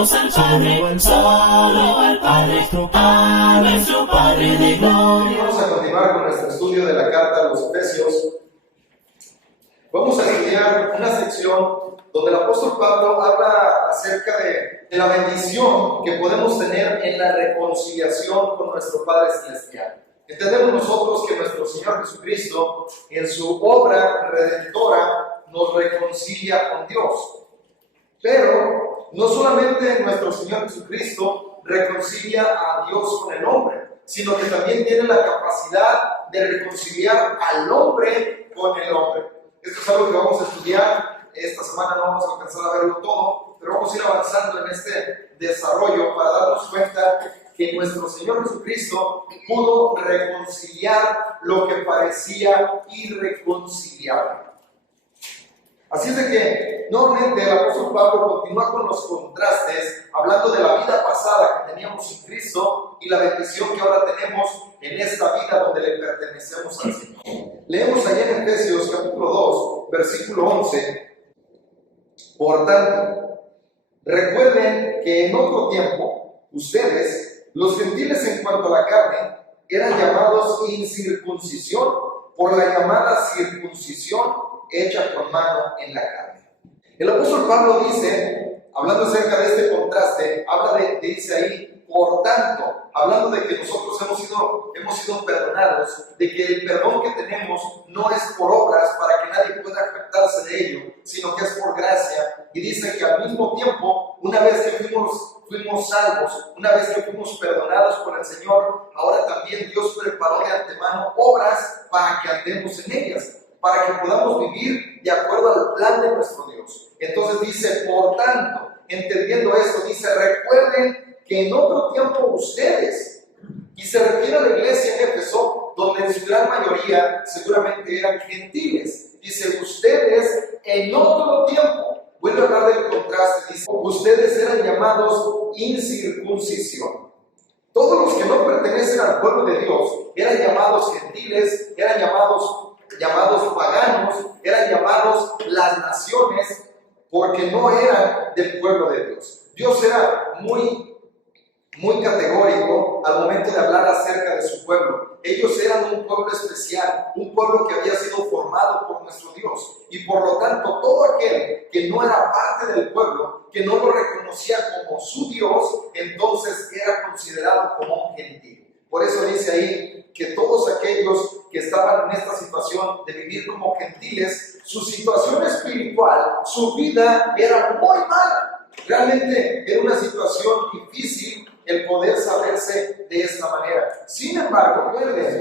Adoremos al Padre, solo al Padre, a nuestro Padre de gloria. Vamos a continuar con nuestro estudio de la carta a los Efesios. Vamos a estudiar una sección donde el apóstol Pablo habla acerca de la bendición que podemos tener en la reconciliación con nuestro Padre Celestial. Entendemos nosotros que nuestro Señor Jesucristo, en su obra redentora, nos reconcilia con Dios. Pero no solamente nuestro Señor Jesucristo reconcilia a Dios con el hombre, sino que también tiene la capacidad de reconciliar al hombre con el hombre. Esto es algo que vamos a estudiar. Esta semana no vamos a alcanzar a verlo todo, pero vamos a ir avanzando en este desarrollo para darnos cuenta que nuestro Señor Jesucristo pudo reconciliar lo que parecía irreconciliable. Así es de que, nuevamente, el apóstol Pablo continúa con los contrastes, hablando de la vida pasada que teníamos en Cristo y la bendición que ahora tenemos en esta vida donde le pertenecemos al Señor. Leemos allá en Efesios capítulo 2, versículo 11. Por tanto, recuerden que en otro tiempo, ustedes, los gentiles en cuanto a la carne, eran llamados incircuncisión por la llamada circuncisión hecha con mano en la carne. El apóstol Pablo dice, hablando acerca de este contraste, dice ahí, por tanto, hablando de que nosotros hemos sido perdonados, de que el perdón que tenemos no es por obras para que nadie pueda jactarse de ello, sino que es por gracia. Y dice que al mismo tiempo, una vez que fuimos salvos, una vez que fuimos perdonados por el Señor, ahora también Dios preparó de antemano obras para que andemos en ellas, para que podamos vivir de acuerdo al plan de nuestro Dios. Entonces dice, por tanto, entendiendo esto, dice, recuerden que en otro tiempo ustedes, y se refiere a la iglesia en Éfeso, donde en su gran mayoría seguramente eran gentiles. Dice, ustedes en otro tiempo, vuelve a hablar del contraste, dice, ustedes eran llamados incircuncisión. Todos los que no pertenecen al pueblo de Dios eran llamados gentiles, eran llamados paganos, eran llamados las naciones, porque no eran del pueblo de Dios. Dios era muy categórico al momento de hablar acerca de su pueblo. Ellos eran un pueblo especial, un pueblo que había sido formado por nuestro Dios, y por lo tanto todo aquel que no era parte del pueblo, que no lo reconocía como su Dios, entonces era considerado como un gentil. Por eso dice ahí que todos aquellos que estaban en esta situación de vivir como gentiles, su situación espiritual, su vida era muy mala. Realmente era una situación difícil el poder saberse de esta manera. Sin embargo,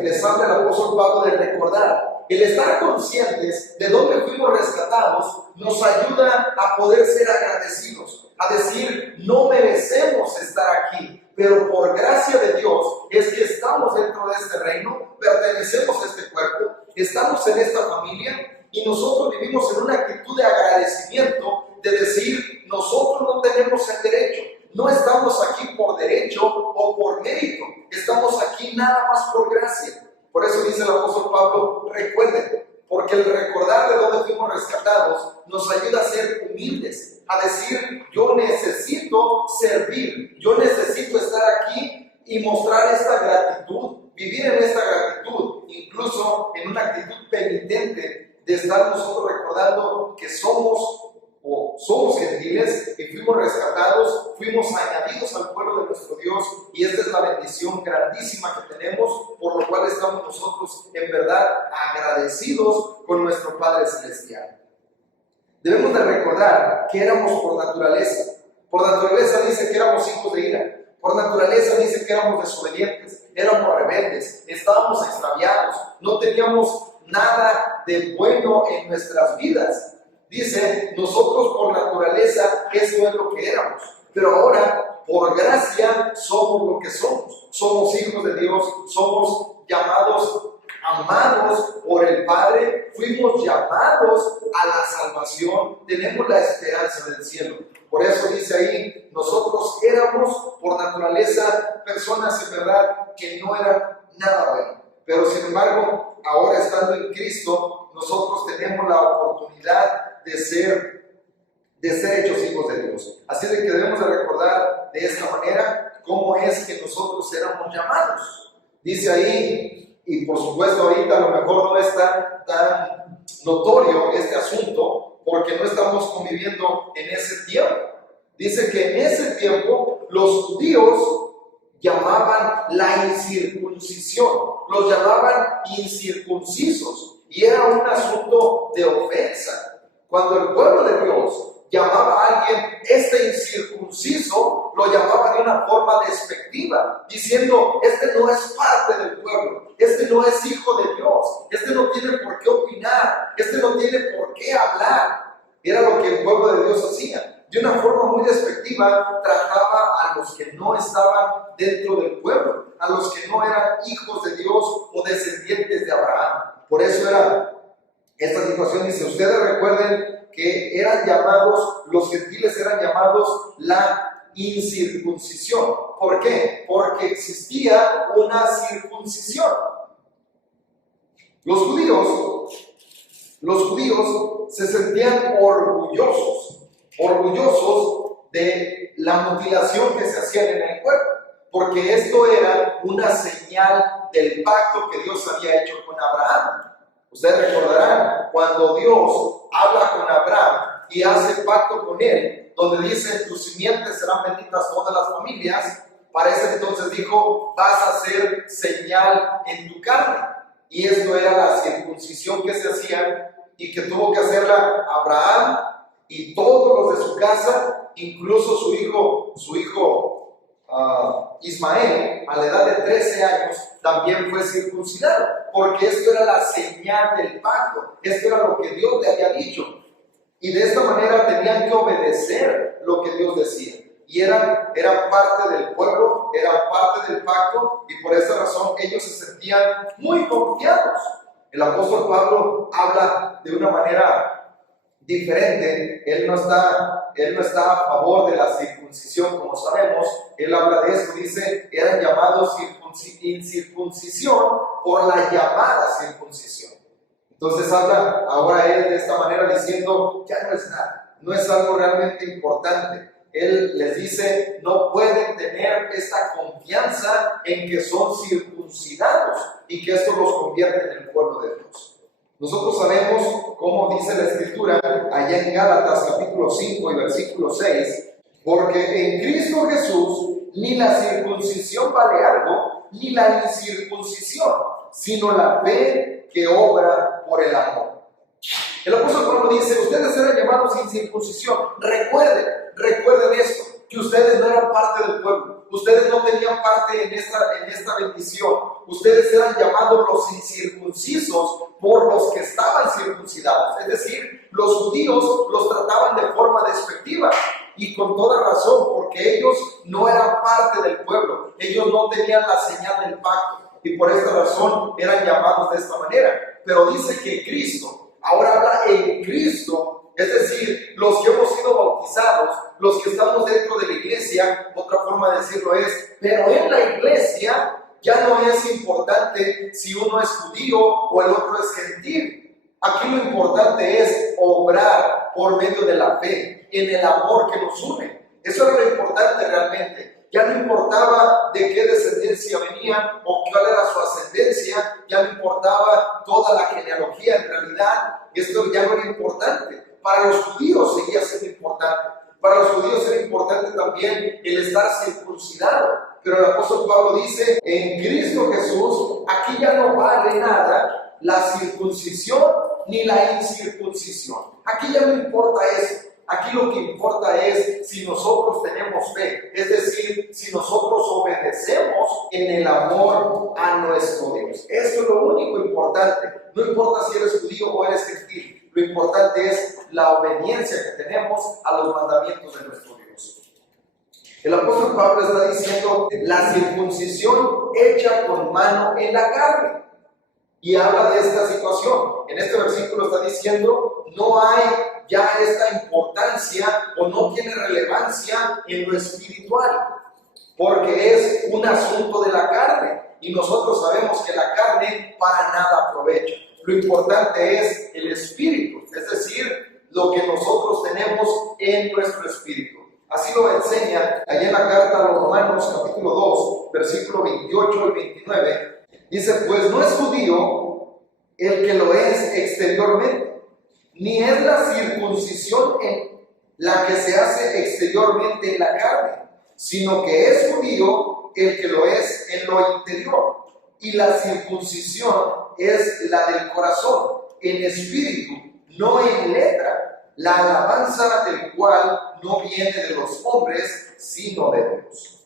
les habla el apóstol Pablo de recordar. El estar conscientes de dónde fuimos rescatados nos ayuda a poder ser agradecidos, a decir, no merecemos estar aquí, pero por gracia de Dios es que estamos dentro de este reino, pertenecemos a este cuerpo, estamos en esta familia y nosotros vivimos en una actitud de agradecimiento, de decir, nosotros no tenemos el derecho, no estamos aquí por derecho o por mérito, estamos aquí nada más por gracia. Por eso dice el apóstol Pablo, recuerden, porque el recordar de dónde fuimos rescatados nos ayuda a ser humildes, a decir, yo necesito servir, yo necesito estar aquí y mostrar esta gratitud, vivir en esta gratitud, incluso en una actitud penitente de estar nosotros recordando que somos gentiles, que fuimos rescatados, fuimos añadidos al pueblo de nuestro Dios, y esta es la bendición grandísima que tenemos, por lo cual estamos nosotros en verdad agradecidos con nuestro Padre Celestial. Debemos de recordar que éramos por naturaleza. Por naturaleza dice que éramos hijos de ira. Por naturaleza dice que éramos desobedientes, éramos rebeldes, estábamos extraviados, no teníamos nada de bueno en nuestras vidas. Dice, nosotros por naturaleza esto es lo que éramos, pero ahora por gracia somos lo que somos. Somos hijos de Dios, somos llamados, amados por el Padre, fuimos llamados a la salvación, tenemos la esperanza del cielo. Por eso dice ahí, nosotros éramos por naturaleza personas en verdad que no eran nada bueno, pero sin embargo, ahora estando en Cristo, nosotros tenemos la oportunidad de ser hechos hijos hijos de Dios. Así de que debemos de recordar de esta manera cómo es que nosotros éramos llamados. Dice ahí, y por supuesto ahorita a lo mejor no es tan notorio este asunto, porque no estamos conviviendo en ese tiempo. Dice que en ese tiempo los judíos llamaban la incircuncisión, los llamaban incircuncisos, y era un asunto de ofensa. Cuando el pueblo de Dios llamaba a alguien incircunciso, lo llamaba de una forma despectiva, diciendo: este no es parte del pueblo, este no es hijo de Dios, este no tiene por qué opinar, este no tiene por qué hablar. Era lo que el pueblo de Dios hacía. De una forma muy despectiva, trataba a los que no estaban dentro del pueblo, a los que no eran hijos de Dios o descendientes de Abraham. Por eso era esta situación. Dice: ustedes recuerden que eran llamados, los gentiles eran llamados la incircuncisión. ¿Por qué? Porque existía una circuncisión. Los judíos se sentían orgullosos de la mutilación que se hacía en el cuerpo, porque esto era una señal del pacto que Dios había hecho con Abraham. Ustedes recordarán cuando Dios habla con Abraham y hace pacto con él, donde dice: tus simientes serán benditas todas las familias. Para ese entonces dijo: vas a ser señal en tu carne. Y esto era la circuncisión que se hacía y que tuvo que hacerla Abraham y todos los de su casa, incluso su hijo Ismael, a la edad de 13 años, también fue circuncidado, porque esto era la señal del pacto, esto era lo que Dios le había dicho, y de esta manera tenían que obedecer lo que Dios decía, y eran parte del pueblo, eran parte del pacto, y por esa razón ellos se sentían muy confiados. El apóstol Pablo habla de una manera diferente. Él no está a favor de la circuncisión, como sabemos. Él habla de esto, dice: eran llamados incircuncisión por la llamada circuncisión. Entonces habla ahora él de esta manera, diciendo: ya no es nada, no es algo realmente importante. Él les dice: no pueden tener esta confianza en que son circuncidados y que esto los convierte en el pueblo de Dios. Nosotros sabemos, como dice la Escritura allá en Gálatas capítulo 5 y versículo 6, porque en Cristo Jesús ni la circuncisión vale algo, ni la incircuncisión, sino la fe que obra por el amor. El apóstol Pablo dice: ustedes eran llamados sin circuncisión. Recuerden esto, que ustedes no eran parte del pueblo, ustedes no tenían parte en esta bendición. Ustedes eran llamados los incircuncisos por los que estaban circuncidados. Es decir, los judíos los trataban de forma despectiva, y con toda razón, porque ellos no eran parte del pueblo, ellos no tenían la señal del pacto, y por esta razón eran llamados de esta manera. Pero dice que Cristo, ahora habla en Cristo, es decir, los que hemos sido bautizados, los que estamos dentro de la iglesia. Otra forma de decirlo es: pero en la iglesia ya no es importante si uno es judío o el otro es gentil. Aquí lo importante es obrar por medio de la fe, en el amor que nos une. Eso era lo importante realmente. Ya no importaba de qué descendencia venían o cuál era su ascendencia, ya no importaba toda la genealogía. En realidad, esto ya no era importante. Para los judíos seguía siendo importante. Para los judíos era importante también el estar circuncidado. Pero el apóstol Pablo dice: en Cristo Jesús, aquí ya no vale nada la circuncisión ni la incircuncisión. Aquí ya no importa eso. Aquí lo que importa es si nosotros tenemos fe, es decir, si nosotros obedecemos en el amor a nuestro Dios. Eso es lo único importante. No importa si eres judío o eres gentil, lo importante es la obediencia que tenemos a los mandamientos de nuestro Dios. El apóstol Pablo está diciendo: la circuncisión hecha con mano en la carne. Y habla de esta situación. En este versículo está diciendo: no hay ya esta importancia o no tiene relevancia en lo espiritual, porque es un asunto de la carne, y nosotros sabemos que la carne para nada aprovecha. Lo importante es el espíritu, es decir, lo que nosotros tenemos en nuestro espíritu. Así lo enseña allá en la carta a los Romanos capítulo 2, versículo 28 y 29. Dice, pues no es judío el que lo es exteriormente, ni es la circuncisión en la que se hace exteriormente en la carne, sino que es judío el que lo es en lo interior. Y la circuncisión es la del corazón, en espíritu, no en letra, la alabanza del cual no viene de los hombres, sino de Dios.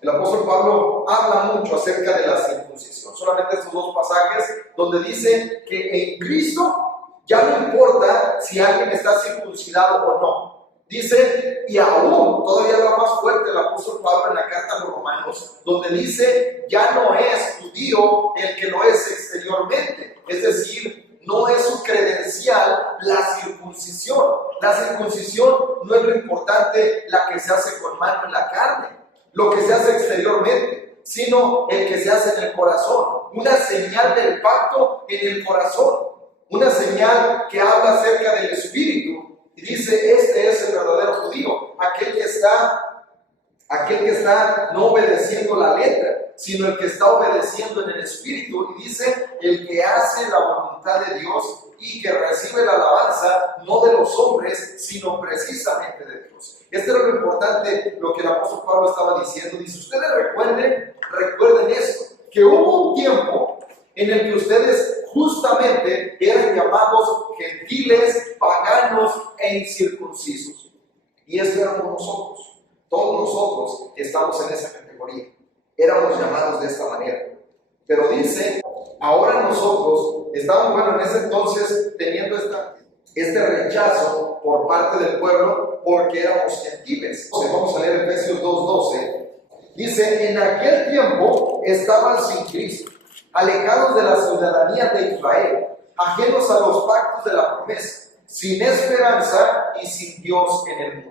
El apóstol Pablo habla mucho acerca de la circuncisión. Solamente estos dos pasajes donde dice que en Cristo ya no importa si alguien está circuncidado o no. Dice, y aún, todavía va más fuerte el apóstol Pablo en la carta a los Romanos, donde dice, ya no es judío el que lo es exteriormente. Es decir, no es su credencial la circuncisión. La circuncisión no es lo importante, la que se hace con mano en la carne, lo que se hace exteriormente, sino el que se hace en el corazón. Una señal del pacto en el corazón. Una señal que habla acerca del espíritu. Y dice, este es el verdadero judío, aquel que está no obedeciendo la letra, sino el que está obedeciendo en el espíritu. Y dice, el que hace la voluntad de Dios y que recibe la alabanza, no de los hombres, sino precisamente de Dios. Esto era lo importante, lo que el apóstol Pablo estaba diciendo. Dice, ustedes recuerden esto, que hubo un tiempo en el que ustedes justamente eran llamados gentiles, paganos e incircuncisos. Y esto éramos nosotros. Todos nosotros estamos en esa categoría. Éramos llamados de esta manera. Pero dice, ahora nosotros estamos, en ese entonces teniendo este rechazo por parte del pueblo porque éramos gentiles. Vamos a leer Efesios 2:12. Dice, en aquel tiempo estaban sin Cristo, alejados de la ciudadanía de Israel, ajenos a los pactos de la promesa, sin esperanza y sin Dios en el mundo.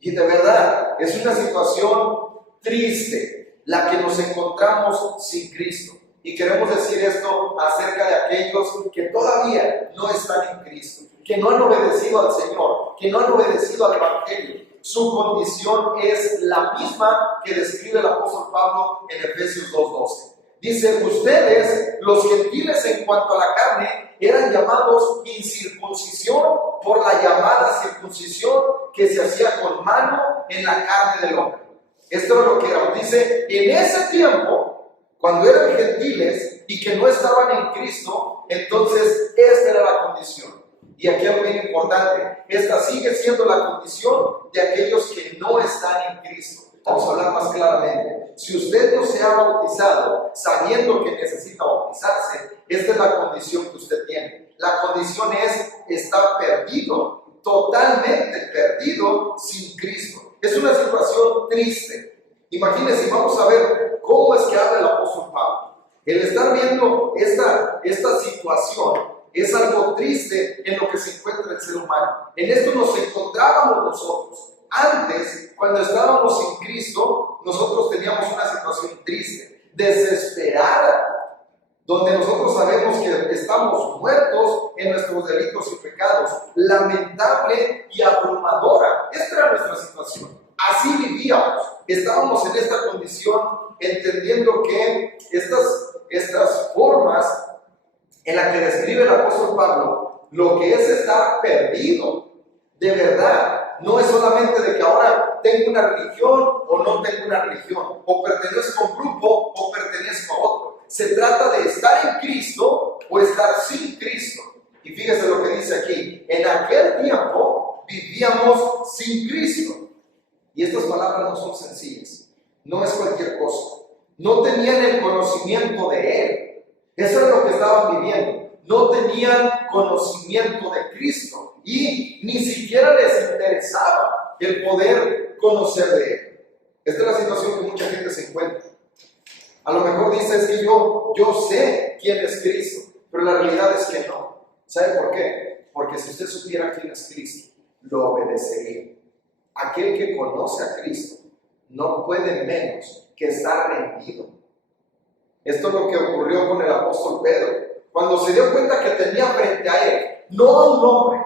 Y de verdad, es una situación triste la que nos encontramos sin Cristo. Y queremos decir esto acerca de aquellos que todavía no están en Cristo, que no han obedecido al Señor, que no han obedecido al Evangelio. Su condición es la misma que describe el apóstol Pablo en Efesios 2:12. Dice, ustedes, los gentiles en cuanto a la carne, eran llamados incircuncisión por la llamada circuncisión que se hacía con mano en la carne del hombre. Esto es lo que era. Dice, en ese tiempo, cuando eran gentiles y que no estaban en Cristo, entonces esta era la condición. Y aquí algo bien importante, esta sigue siendo la condición de aquellos que no están en Cristo. Vamos a hablar más claramente. Si usted no se ha bautizado sabiendo que necesita bautizarse, esta es la condición que usted tiene. La condición es estar perdido, totalmente perdido sin Cristo. Es una situación triste. Imagínense, vamos a ver cómo es que habla el apóstol Pablo. El estar viendo esta situación es algo triste en lo que se encuentra el ser humano. En esto nos encontrábamos nosotros. Antes, cuando estábamos sin Cristo, nosotros teníamos una situación triste, desesperada, donde nosotros sabemos que estamos muertos en nuestros delitos y pecados, lamentable y abrumadora. Esta era nuestra situación. Así vivíamos. Estábamos en esta condición, entendiendo que estas formas en las que describe el apóstol Pablo, lo que es estar perdido, de verdad. No es solamente de que ahora tengo una religión o no tengo una religión, o pertenezco a un grupo o pertenezco a otro. Se trata de estar en Cristo o estar sin Cristo. Y fíjese lo que dice aquí. En aquel tiempo vivíamos sin Cristo. Y estas palabras no son sencillas. No es cualquier cosa. No tenían el conocimiento de Él. Eso es lo que estaban viviendo. No tenían conocimiento de Cristo. Y ni siquiera les interesaba el poder conocer de Él. Esta es la situación que mucha gente se encuentra. A lo mejor dice, es que yo sé quién es Cristo, pero la realidad es que no. ¿Sabe por qué? Porque si usted supiera quién es Cristo, lo obedecería. Aquel que conoce a Cristo no puede menos que estar rendido. Esto es lo que ocurrió con el apóstol Pedro. Cuando se dio cuenta que tenía frente a él, no a un hombre,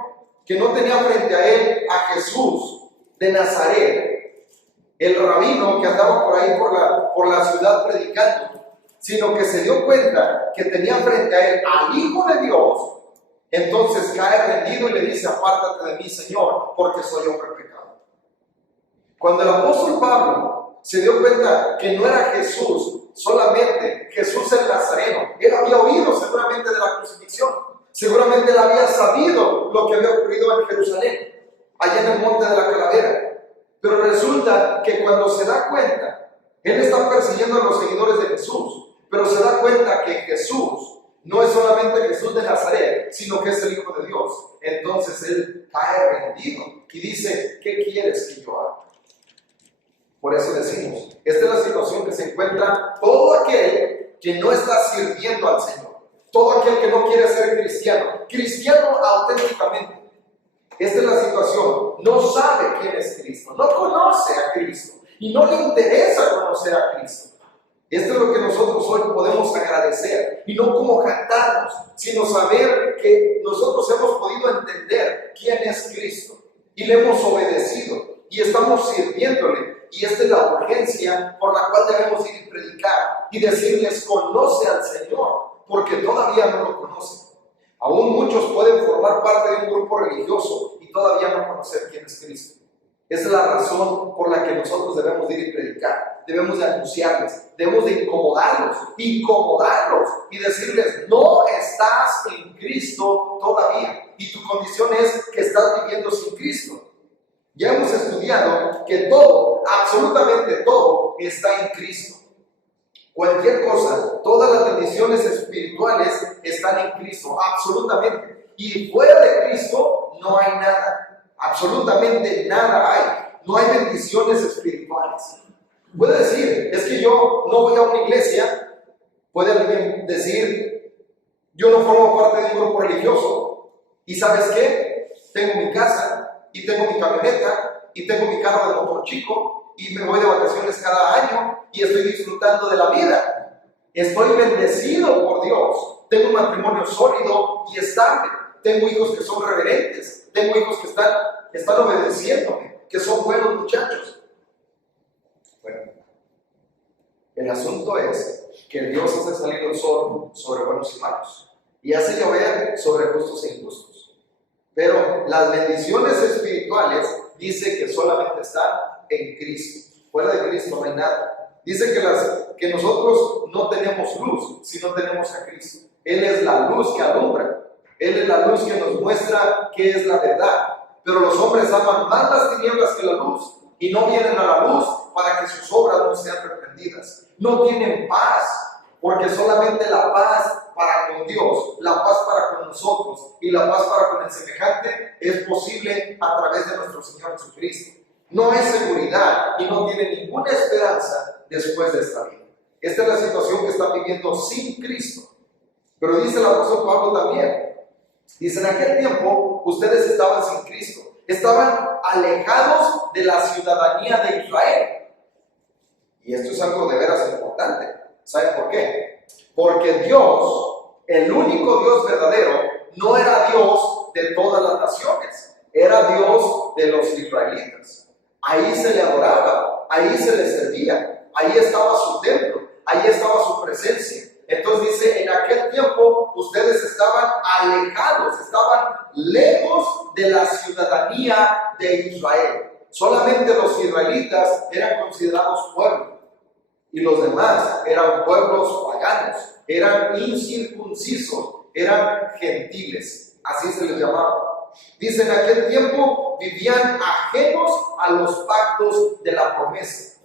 que no tenía frente a él a Jesús de Nazaret, el rabino que andaba por ahí por la ciudad predicando, sino que se dio cuenta que tenía frente a él al Hijo de Dios, entonces cae rendido y le dice: apártate de mí, Señor, porque soy hombre pecador. Cuando el apóstol Pablo se dio cuenta que no era Jesús, solamente Jesús el Nazareno, él había oído seguramente de la crucifixión, seguramente él había sabido lo que había ocurrido en Jerusalén, allá en el monte de la Calavera, pero resulta que cuando se da cuenta, él está persiguiendo a los seguidores de Jesús, pero se da cuenta que Jesús no es solamente Jesús de Nazaret, sino que es el Hijo de Dios. Entonces él cae rendido y dice: ¿qué quieres que yo haga? Por eso decimos, esta es la situación que se encuentra todo aquel que no está sirviendo al Señor, todo aquel que no quiere ser cristiano auténticamente. Esta es la situación, no sabe quién es Cristo, no conoce a Cristo y no le interesa conocer a Cristo. Esto es lo que nosotros hoy podemos agradecer, y no como jactarnos, sino saber que nosotros hemos podido entender quién es Cristo y le hemos obedecido y estamos sirviéndole. Y esta es la urgencia por la cual debemos ir y predicar y decirles: conoce al Señor, porque todavía no lo conocen. Aún muchos pueden formar parte de un grupo religioso y todavía no conocer quién es Cristo. Esa es la razón por la que nosotros debemos ir y predicar, debemos de anunciarles, debemos de incomodarlos y decirles: no estás en Cristo todavía, y tu condición es que estás viviendo sin Cristo. Ya hemos estudiado que todo, absolutamente todo, está en Cristo. Cualquier cosa, todas las bendiciones espirituales están en Cristo, absolutamente. Y fuera de Cristo no hay nada, absolutamente nada hay. No hay bendiciones espirituales. Puede decir: es que yo no voy a una iglesia. Puede alguien decir: yo no formo parte de un grupo religioso. ¿Y sabes qué? Tengo mi casa, y tengo mi camioneta, y tengo mi carro de motor chico, y me voy de vacaciones cada año, y estoy disfrutando de la vida. Estoy bendecido por Dios. Tengo un matrimonio sólido y estable. Tengo hijos que son reverentes. Tengo hijos que están obedeciéndome, que son buenos muchachos. Bueno, el asunto es que Dios hace salir el sol sobre buenos y malos, y hace llover sobre justos e injustos. Pero las bendiciones espirituales dice que solamente están en Cristo. Fuera de Cristo no hay nada. Dice que nosotros no tenemos luz si no tenemos a Cristo. Él es la luz que alumbra. Él es la luz que nos muestra qué es la verdad. Pero los hombres aman más las tinieblas que la luz, y no vienen a la luz para que sus obras no sean reprendidas. No tienen paz, porque solamente la paz para con Dios, la paz para con nosotros y la paz para con el semejante es posible a través de nuestro Señor Jesucristo. No hay seguridad y no tiene ninguna esperanza después de esta vida. Esta es la situación que están viviendo sin Cristo. Pero dice el apóstol Pablo también, dice: en aquel tiempo ustedes estaban sin Cristo, estaban alejados de la ciudadanía de Israel. Y esto es algo de veras importante. ¿Saben por qué? Porque Dios, el único Dios verdadero, no era Dios de todas las naciones, era Dios de los israelitas. Ahí se le adoraba, ahí se le servía, ahí estaba su templo, ahí estaba su presencia. Entonces dice: en aquel tiempo ustedes estaban alejados, estaban lejos de la ciudadanía de Israel. Solamente los israelitas eran considerados pueblo, y los demás eran pueblos paganos, eran incircuncisos, eran gentiles, así se les llamaba. Dice: en aquel tiempo vivían ajenos a los pactos de la promesa.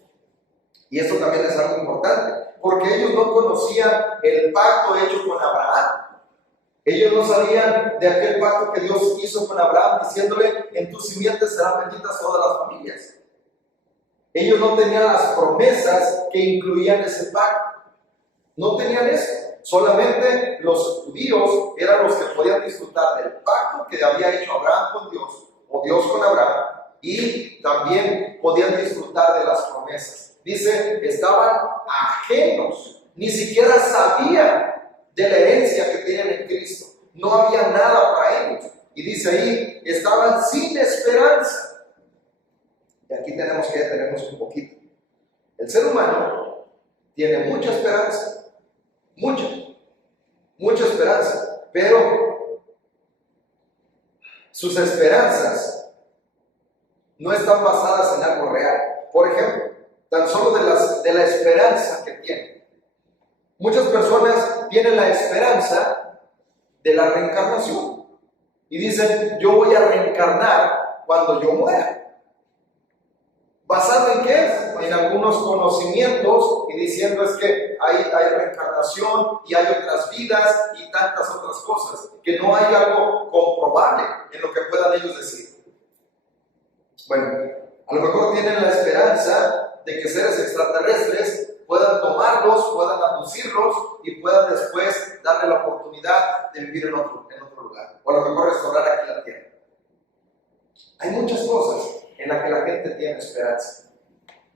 Y esto también es algo importante, porque ellos no conocían el pacto hecho con Abraham. Ellos no sabían de aquel pacto que Dios hizo con Abraham, diciéndole: en tus simientes serán benditas todas las familias. Ellos no tenían las promesas que incluían ese pacto. No tenían eso. Solamente los judíos eran los que podían disfrutar del pacto que había hecho Abraham con Dios, o Dios con Abraham, y también podían disfrutar de las promesas. Dice: estaban ajenos, ni siquiera sabían de la herencia que tenían en Cristo. No había nada para ellos. Y dice ahí, estaban sin esperanza. Y aquí tenemos que detenernos un poquito. El ser humano tiene mucha esperanza, mucha esperanza, pero sus esperanzas no están basadas en algo real. Por ejemplo, tan solo de la esperanza que tienen. Muchas personas tienen la esperanza de la reencarnación y dicen, yo voy a reencarnar cuando yo muera. ¿Basado en qué? En algunos conocimientos y diciendo es que hay reencarnación y hay otras vidas y tantas otras cosas, que no hay algo comprobable en lo que puedan ellos decir. Bueno, a lo mejor tienen la esperanza de que seres extraterrestres puedan tomarlos, puedan abducirlos y puedan después darle la oportunidad de vivir en otro lugar, o a lo mejor restaurar aquí la tierra. Hay muchas cosas en las que la gente tiene esperanza,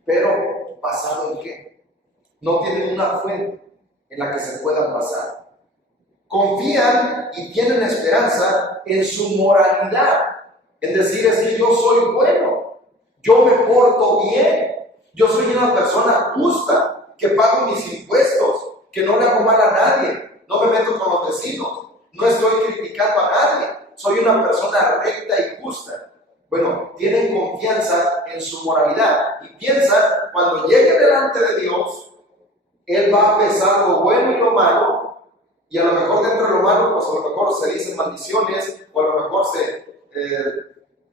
pero ¿basado en qué? No tienen una fuente en la que se puedan basar. Confían y tienen esperanza en su moralidad, en decir es que yo soy bueno, yo me porto bien, yo soy una persona justa, que pago mis impuestos, que no le hago mal a nadie, no me meto con los vecinos, no estoy criticando a nadie, soy una persona recta y justa. Bueno, tienen confianza en su moralidad y piensan, cuando llegue delante de Dios, Él va a pesar lo bueno y lo malo, y a lo mejor dentro de lo malo, pues a lo mejor se dicen maldiciones, o a lo mejor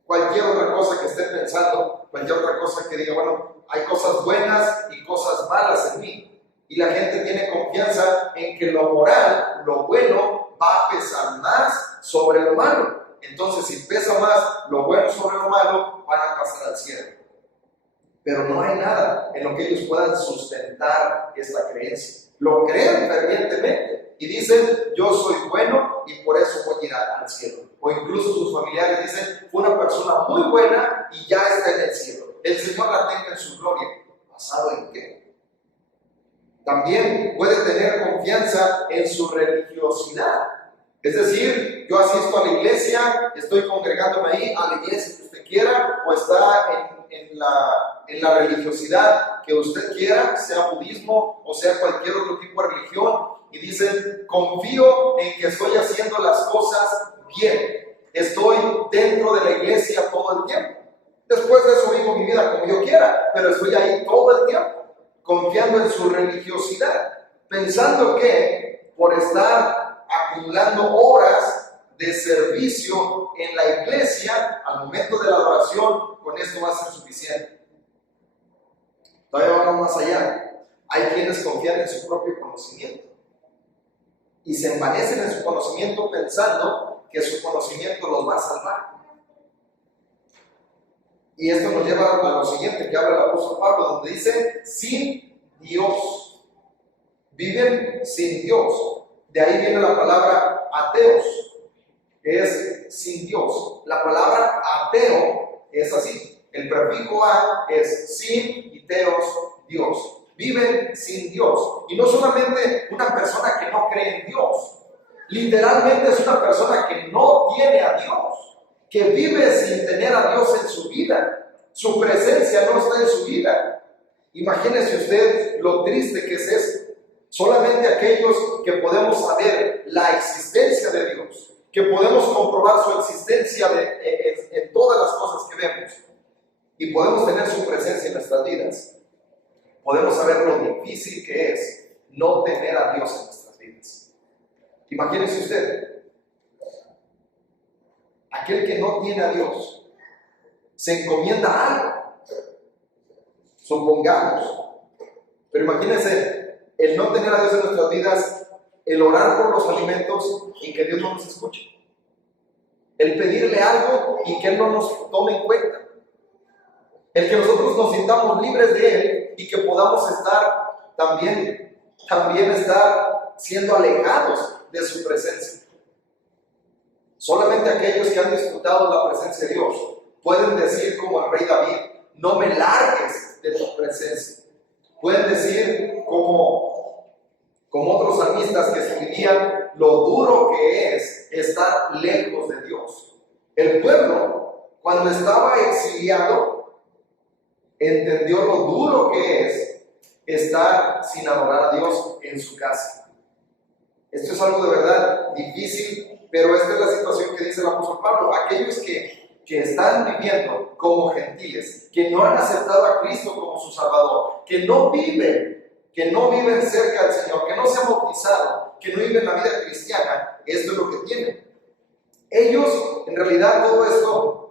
cualquier otra cosa que esté pensando, cualquier otra cosa que diga, bueno, hay cosas buenas y cosas malas en mí. Y la gente tiene confianza en que lo moral, lo bueno, va a pesar más sobre lo malo. Entonces, si pesa más lo bueno sobre lo malo, van a pasar al cielo. Pero no hay nada en lo que ellos puedan sustentar esta creencia. Lo creen fervientemente y dicen, yo soy bueno y por eso voy a ir al cielo. O incluso sus familiares dicen, fue una persona muy buena y ya está en el cielo. El Señor la tenga en su gloria. ¿Basado en qué? También puede tener confianza en su religiosidad. Es decir, yo asisto a la iglesia, estoy congregándome ahí, a la iglesia que usted quiera, o está en la religiosidad que usted quiera, sea budismo o sea cualquier otro tipo de religión, y dicen, confío en que estoy haciendo las cosas bien, estoy dentro de la iglesia todo el tiempo. Después de eso vivo mi vida como yo quiera, pero estoy ahí todo el tiempo, confiando en su religiosidad, pensando que por estar acumulando horas de servicio en la iglesia, al momento de la adoración, con esto va a ser suficiente. Todavía vamos más allá. Hay quienes confían en su propio conocimiento y se envanecen en su conocimiento pensando que su conocimiento los va a salvar. Y esto nos lleva a lo siguiente que habla el apóstol Pablo, donde dice, sin Dios. Viven sin Dios. De ahí viene la palabra ateos, es sin Dios. La palabra ateo es así. El prefijo a es sin y teos, Dios. Viven sin Dios. Y no solamente una persona que no cree en Dios. Literalmente es una persona que no tiene a Dios, que vive sin tener a Dios en su vida. Su presencia no está en su vida. Imagínese usted lo triste que es esto. Solamente aquellos que podemos saber la existencia de Dios, que podemos comprobar su existencia en todas las cosas que vemos y podemos tener su presencia en nuestras vidas, podemos saber lo difícil que es no tener a Dios en nuestras vidas. Imagínese usted, aquel que no tiene a Dios, se encomienda a algo, supongamos, pero imagínese el no tener a Dios en nuestras vidas, el orar por los alimentos y que Dios no nos escuche, el pedirle algo y que Él no nos tome en cuenta, el que nosotros nos sintamos libres de Él y que podamos estar también estar siendo alejados de su presencia. Solamente aquellos que han disfrutado la presencia de Dios pueden decir como el rey David, no me largues de tu presencia. Pueden decir como otros salmistas que escribían lo duro que es estar lejos de Dios. El pueblo, cuando estaba exiliado, entendió lo duro que es estar sin adorar a Dios en su casa. Esto es algo de verdad difícil, pero esta es la situación que dice el apóstol Pablo. Aquellos que están viviendo como gentiles, que no han aceptado a Cristo como su Salvador, que no viven cerca del Señor, que no se han bautizado, que no viven la vida cristiana, esto es lo que tienen. Ellos, en realidad,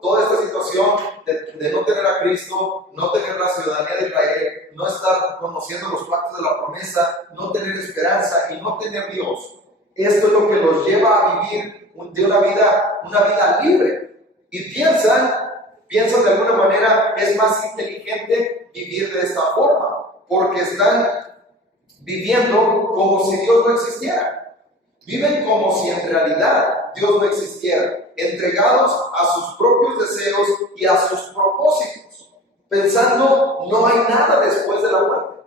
toda esta situación de no tener a Cristo, no tener la ciudadanía de Israel, no estar conociendo los pactos de la promesa, no tener esperanza y no tener Dios, esto es lo que los lleva a vivir de una vida libre. Y piensan de alguna manera, es más inteligente vivir de esta forma, porque están viviendo como si Dios no existiera. Viven como si en realidad Dios no existiera, entregados a sus propios deseos y a sus propósitos, pensando no hay nada después de la muerte.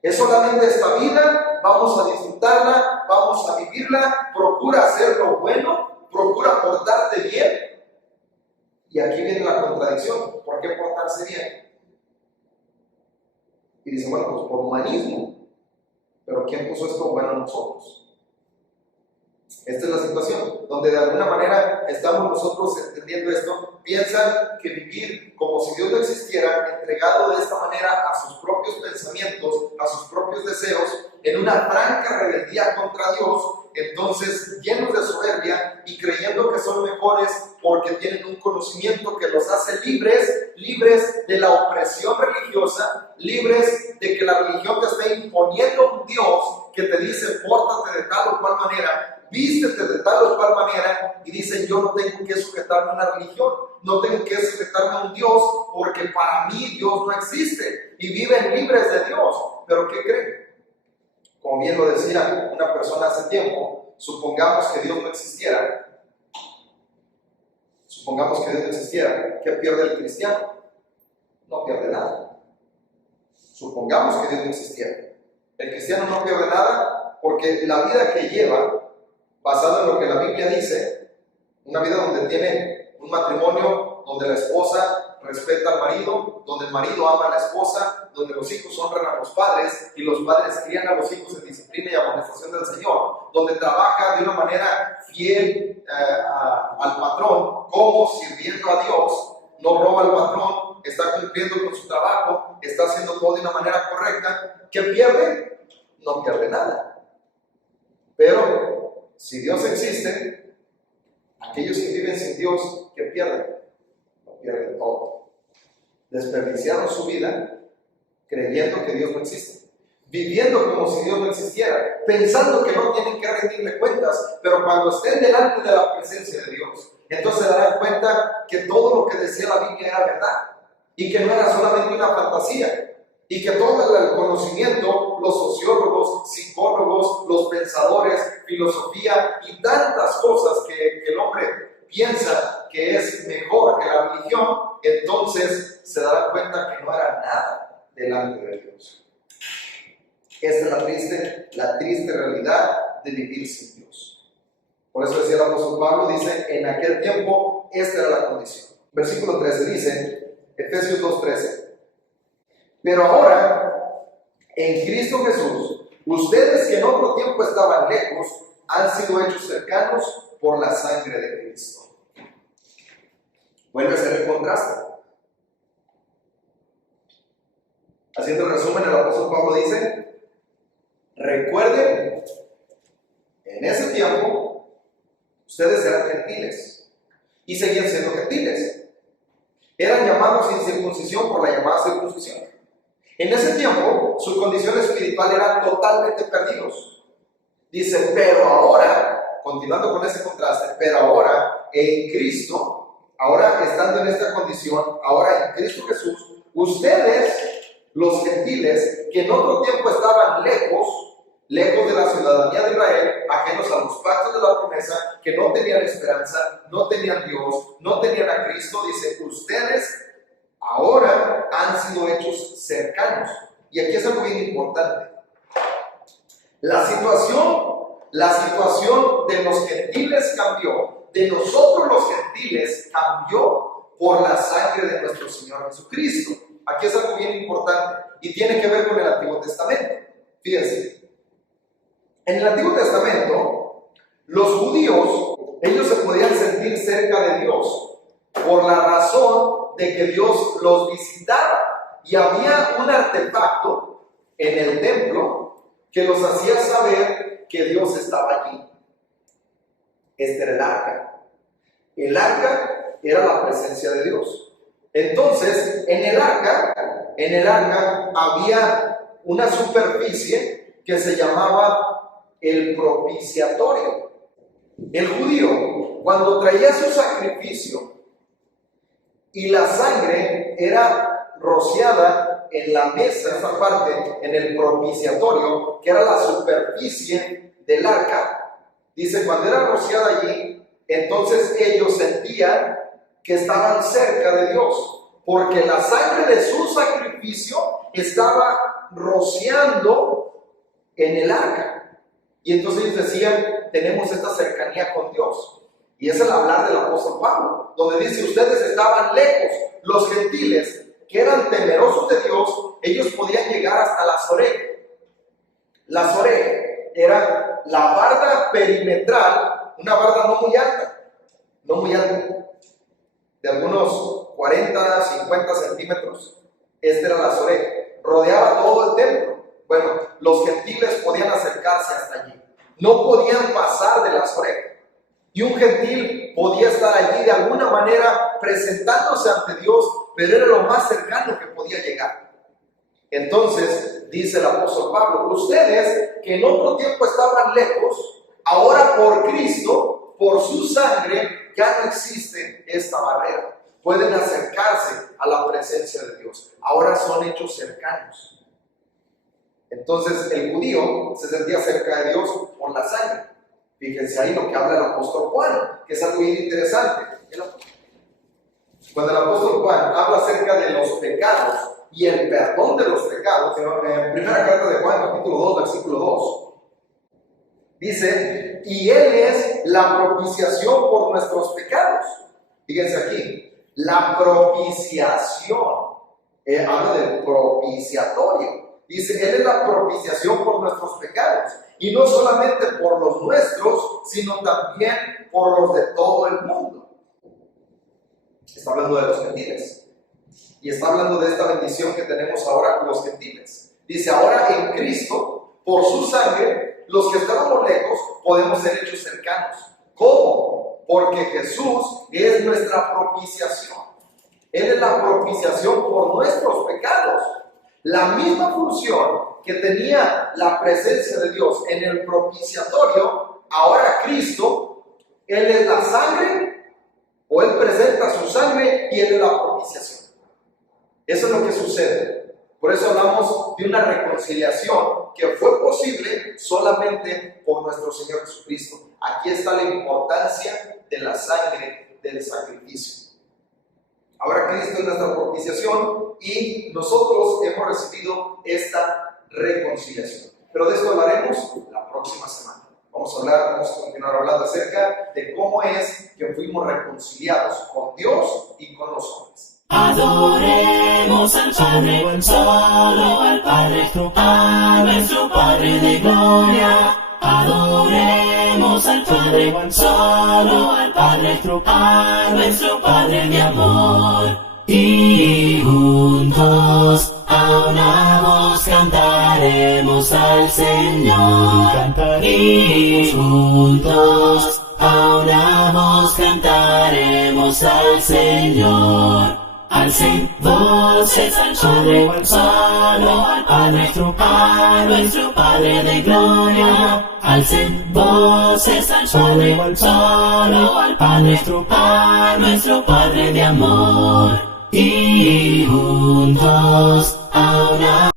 Es solamente esta vida, vamos a disfrutarla, vamos a vivirla, procura hacer lo bueno, procura portarte bien. Y aquí viene la contradicción. ¿Por qué portarse bien? Y dice, bueno, pues por humanismo. Pero ¿quién puso esto bueno en nosotros? Esta es la situación, donde de alguna manera estamos nosotros entendiendo esto. Piensan que vivir como si Dios no existiera, entregado de esta manera a sus propios pensamientos, a sus propios deseos, en una franca rebeldía contra Dios, entonces llenos de soberbia y creyendo que son mejores porque tienen un conocimiento que los hace libres de la opresión religiosa, libres de que la religión te esté imponiendo un Dios que te dice pórtate de tal o cual manera, vístete de tal o cual manera, y dicen yo no tengo que sujetarme a una religión, no tengo que sujetarme a un Dios porque para mí Dios no existe y viven libres de Dios. ¿Pero qué creen? Como bien lo decía una persona hace tiempo, supongamos que Dios no existiera. ¿Qué pierde el cristiano? No pierde nada. Supongamos que Dios no existiera. El cristiano no pierde nada porque la vida que lleva, basada en lo que la Biblia dice, una vida donde tiene un matrimonio, donde la esposa respeta al marido, donde el marido ama a la esposa, donde los hijos honran a los padres y los padres crían a los hijos en disciplina y amonestación del Señor, donde trabaja de una manera fiel al patrón, como sirviendo a Dios, no roba al patrón, está cumpliendo con su trabajo, está haciendo todo de una manera correcta. ¿Qué pierde? No pierde nada. Pero si Dios existe, aquellos que viven sin Dios, ¿qué pierden? No pierden todo. Desperdiciaron su vida creyendo que Dios no existe, viviendo como si Dios no existiera, pensando que no tienen que rendirle cuentas, pero cuando estén delante de la presencia de Dios, entonces se darán cuenta que todo lo que decía la Biblia era verdad y que no era solamente una fantasía. Y que todo el conocimiento, los sociólogos, psicólogos, los pensadores, filosofía y tantas cosas que el hombre piensa que es mejor que la religión, entonces se dará cuenta que no era nada delante de Dios. Esta es la triste realidad de vivir sin Dios. Por eso decía el apóstol Pablo, dice, en aquel tiempo esta era la condición. Versículo 13 dice, Efesios 2:13. Pero ahora, en Cristo Jesús, ustedes que en otro tiempo estaban lejos, han sido hechos cercanos por la sangre de Cristo. Vuelve a ser el contraste. Haciendo el resumen, el apóstol Pablo dice, recuerden, en ese tiempo, ustedes eran gentiles y seguían siendo gentiles. Eran llamados sin circuncisión por la llamada circuncisión. En ese tiempo, su condición espiritual era totalmente perdidos. Dice, pero ahora, continuando con ese contraste, pero ahora en Cristo, ahora estando en esta condición, ahora en Cristo Jesús, ustedes, los gentiles, que en otro tiempo estaban lejos de la ciudadanía de Israel, ajenos a los pactos de la promesa, que no tenían esperanza, no tenían Dios, no tenían a Cristo, dice, ustedes ahora han sido hechos cercanos. Y aquí es algo bien importante. La situación la situación de los gentiles cambió, de nosotros los gentiles cambió por la sangre de nuestro Señor Jesucristo. Aquí es algo bien importante y tiene que ver con el Antiguo Testamento. Fíjense, en el Antiguo Testamento, los judíos, ellos se podían sentir cerca de Dios por la razón de que Dios los visitaba. Y había un artefacto en el templo que los hacía saber que Dios estaba allí. Este era el arca. El arca era la presencia de Dios. Entonces, en el arca había una superficie que se llamaba el propiciatorio. El judío, cuando traía su sacrificio y la sangre era rociada en la mesa, esa parte, en el propiciatorio, que era la superficie del arca, dice, cuando era rociada allí, entonces ellos sentían que estaban cerca de Dios, porque la sangre de su sacrificio estaba rociando en el arca. Y entonces ellos decían, tenemos esta cercanía con Dios. Y es el hablar del apóstol Pablo, donde dice, ustedes estaban lejos, los gentiles, que eran temerosos de Dios, ellos podían llegar hasta la Soré. La Soré era la barda perimetral, una barda no muy alta, de algunos 40, 50 centímetros. Esta era la Soré, rodeaba todo el templo. Bueno, los gentiles podían acercarse hasta allí, no podían pasar de la Soré. Y un gentil podía estar allí de alguna manera presentándose ante Dios, pero era lo más cercano que podía llegar. Entonces, dice el apóstol Pablo, ustedes que en otro tiempo estaban lejos, ahora por Cristo, por su sangre, ya no existe esta barrera. Pueden acercarse a la presencia de Dios. Ahora son hechos cercanos. Entonces, el judío se sentía cerca de Dios por la sangre. Fíjense ahí lo que habla el apóstol Juan, que es algo bien interesante. Cuando el apóstol Juan habla acerca de los pecados y el perdón de los pecados, en primera carta de Juan, capítulo 2, versículo 2, dice, y Él es la propiciación por nuestros pecados. Fíjense aquí, la propiciación, habla del propiciatorio. Dice, Él es la propiciación por nuestros pecados. Y no solamente por los nuestros, sino también por los de todo el mundo. Está hablando de los gentiles. Y está hablando de esta bendición que tenemos ahora con los gentiles. Dice, ahora en Cristo, por su sangre, los que estábamos lejos, podemos ser hechos cercanos. ¿Cómo? Porque Jesús es nuestra propiciación. Él es la propiciación por nuestros pecados. La misma función que tenía la presencia de Dios en el propiciatorio, ahora Cristo, Él es la sangre, o Él presenta su sangre y Él es la propiciación. Eso es lo que sucede. Por eso hablamos de una reconciliación que fue posible solamente por nuestro Señor Jesucristo. Aquí está la importancia de la sangre del sacrificio. Ahora Cristo es nuestra propiciación y nosotros hemos recibido esta reconciliación. Pero de esto hablaremos la próxima semana. Vamos a continuar hablando acerca de cómo es que fuimos reconciliados con Dios y con los hombres. Adoremos al Padre, solo al Padre, a nuestro Padre de gloria. Adoremos al Padre, solo al Padre, a nuestro Padre de amor. Y juntos a una voz cantaremos al Señor. Y juntos a una voz cantaremos al Señor. Alcen voces al Padre, solo al Padre, a nuestro Padre de gloria. Alcen voces al Padre, solo al Padre, a nuestro Padre de amor. Y juntos a una